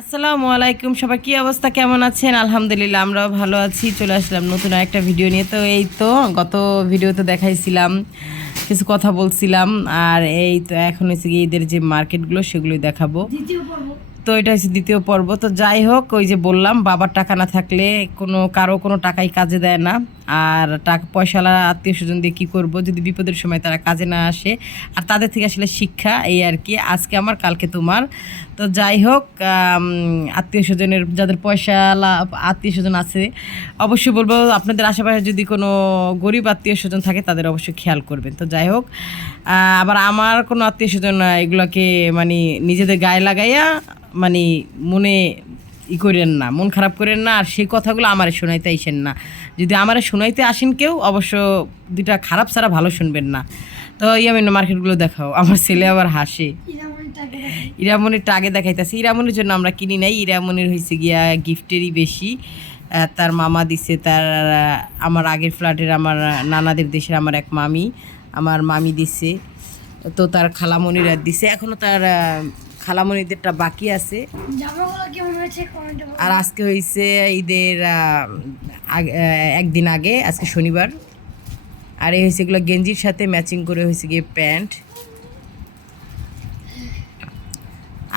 আসসালামু আলাইকুম সবাই কি অবস্থা? কেমন আছেন? আলহামদুলিল্লাহ আমরাও ভালো আছি। চলে আসলাম নতুন একটা ভিডিও নিয়ে। তো এই তো গত ভিডিওতে দেখাইছিলাম কিছু কথা বলছিলাম আর এই তো এখন হচ্ছে গিয়ে ঈদের যে মার্কেটগুলো সেগুলোই দেখাবো। তো এটা হচ্ছে দ্বিতীয় পর্ব। তো যাই হোক ওই যে বললাম বাবার টাকা না থাকলে কোনো কারও কোনো টাকাই কাজে দেয় না। আর টাকা পয়সালা আত্মীয় স্বজন দিয়ে কী করব? যদি বিপদের সময় তারা কাজে না আসে। আর তাদের থেকে আসলে শিক্ষা এই আর কি। আজকে আমার, কালকে তোমার। তো যাই হোক আত্মীয় স্বজনের যাদের পয়সা আত্মীয় স্বজন আছে, অবশ্যই বলব আপনাদের আশেপাশে যদি কোনো গরিব আত্মীয় স্বজন থাকে, তাদের অবশ্যই খেয়াল করবেন। তো যাই হোক আবার আমার কোনো আত্মীয় স্বজন এগুলোকে মানে নিজেদের গায়ে লাগাইয়া মানে মনে ই করেন না, মন খারাপ করেন না, আর সেই কথাগুলো আমারে শোনাইতে আইসেন না। যদি আমারে শোনাইতে আসেন কেউ, অবশ্য দুইটা খারাপ ছাড়া ভালো শুনবেন না। তো ইয়ামিন মার্কেটগুলো দেখাও, আমার ছেলে আবার হাসে। ইরামনিরটা আগে দেখাইতেছে ইরামনির জন্য আমরা কিনি নাই ইরামনির হয়েছে গিয়া গিফটেরই বেশি। তার মামা দিছে, তার আমার আগের ফ্ল্যাটের আমার নানাদের দেশের আমার এক মামি, আমার মামি দিছে। তো তার খালামণিরা দিছে এখনও তার খালামণিদেরটা বাকি আছে। আর আজকে হয়েছে ঈদের একদিন আগে আজকে শনিবার। আর এই হয়েছে এগুলো গেঞ্জির সাথে ম্যাচিং করে হয়েছে গিয়ে প্যান্ট।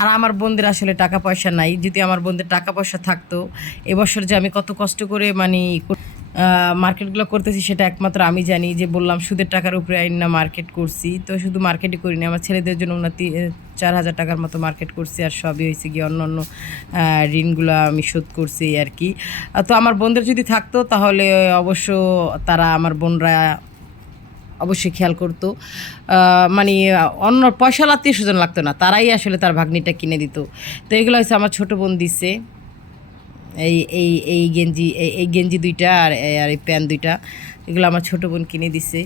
আর আমার বোনদের আসলে টাকা পয়সা নাই। যদি আমার বোনদের টাকা পয়সা থাকতো এবছর যে আমি কত কষ্ট করে মানে মার্কেটগুলো করতেছি সেটা একমাত্র আমি জানি যে বললাম সুদের টাকার উপরে আইন না মার্কেট করছি। তো শুধু মার্কেটই করিনি, আমার ছেলেদের জন্য উন্নতি চার হাজার টাকার মতো মার্কেট করছি আর সবই হয়েছে গিয়ে অন্য অন্য ঋণগুলো আমি শোধ করছি আর কি। তো আমার বোনদের যদি থাকতো তাহলে অবশ্য তারা আমার বোনরা অবশ্যই খেয়াল করতো। মানে অন্য পয়সা আত্মীয় স্বজন লাগতো না, তারাই আসলে তার ভাগ্নিটা কিনে দিত। তো এগুলো হচ্ছে আমার ছোটো বোন দিছে। এই এই এই গেঞ্জি, এই এই গেঞ্জি দুইটা আর আর এই প্যান্ট দুইটা, এগুলো আমার ছোট বোন কিনে দিছে।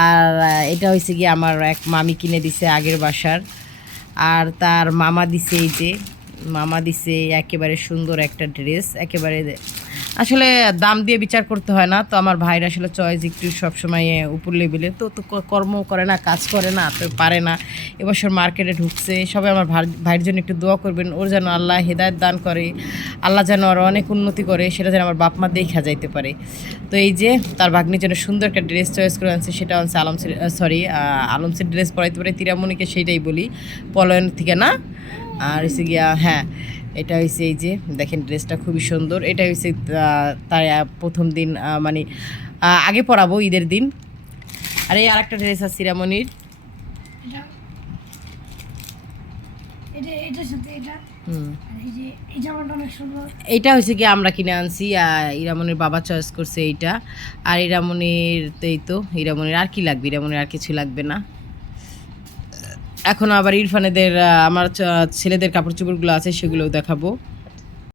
আর এটা হয়েছে গিয়ে আমার এক মামি কিনে দিছে আগের বাসার। আর তার মামা দিছে এই যে, মামা দিছে একেবারে সুন্দর একটা ড্রেস, একেবারে আসলে দাম দিয়ে বিচার করতে হয় না, তো আমার ভাইয়ের আসলে চয়েস একটু সবসময় উপর লেভেলে তো তো কর্ম করে না, কাজ করে না, তো পারে না। এবছর মার্কেটে ঢুকছে, সবাই আমার ভাইয়ের জন্য একটু দোয়া করবেন, ওর যেন আল্লাহ হেদায়ত দান করে, আল্লাহ যেন আরও অনেক উন্নতি করে, সেটা যেন আমার বাপ মা দেখা যাইতে পারে। তো এই যে, তার ভাগ্নির জন্য সুন্দর একটা ড্রেস চয়েস করে আনছে, সেটা হচ্ছে আলমসির সরি আলমসির ড্রেস পরাইতে পারে, তিরামণিকে সেইটাই বলি। পলয়ন থেকে না আর হচ্ছে গিয়া হ্যাঁ এটা হয়েছে এই যে দেখেন ড্রেসটা খুবই সুন্দর। এটা হয়েছে তার প্রথম দিন মানে আগে পরাবো ঈদের দিন। আর এই আরেকটা ড্রেস আছে সিরামণির এটা? এইটা হয়েছে কি আমরা কিনে আনছি আর ইরামনির বাবা চয়েস করছে এইটা। আর ইরামনির তো এই তো ইরামনির আর কি লাগবে? ইরামনির আর কিছু লাগবে না। এখন আবার ইরফানেদের আমার ছেলেদের কাপড় চোপড়গুলো আছে সেগুলোও দেখাবো।